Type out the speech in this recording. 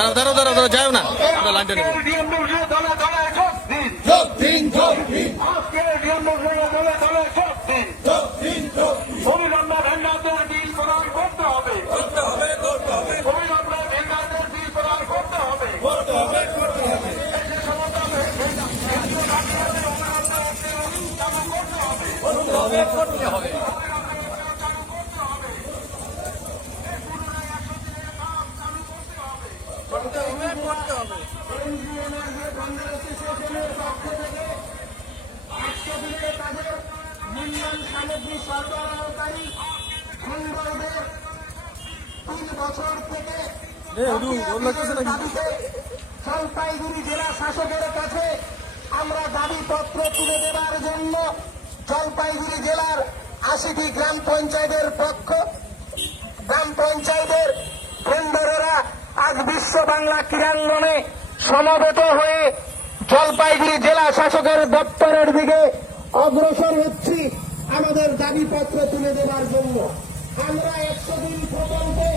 দাঁড়াও দাঁড়াও দাঁড়াও যাও না লাইনটা নেব সামগ্রী সরবরাহকারী খণ্ডদের 3 বছর থেকে জলপাইগুড়ি জেলা শাসকের কাছে আমরা দাবিপত্র তুলে দেওয়ার জন্য জলপাইগুড়ি জেলার 80টি গ্রাম পঞ্চায়েতের গ্রাম পঞ্চায়েতের ভেন্ডরেরা আজ বিশ্ব বাংলা ক্রীড়াঙ্গনে সমবেত হয়ে জলপাইগুড়ি জেলা শাসকের দপ্তরের দিকে অগ্রসর হচ্ছি আমাদের দাবিপত্র তুলে দেওয়ার জন্য। আমরা 100 দিন প্রকল্পে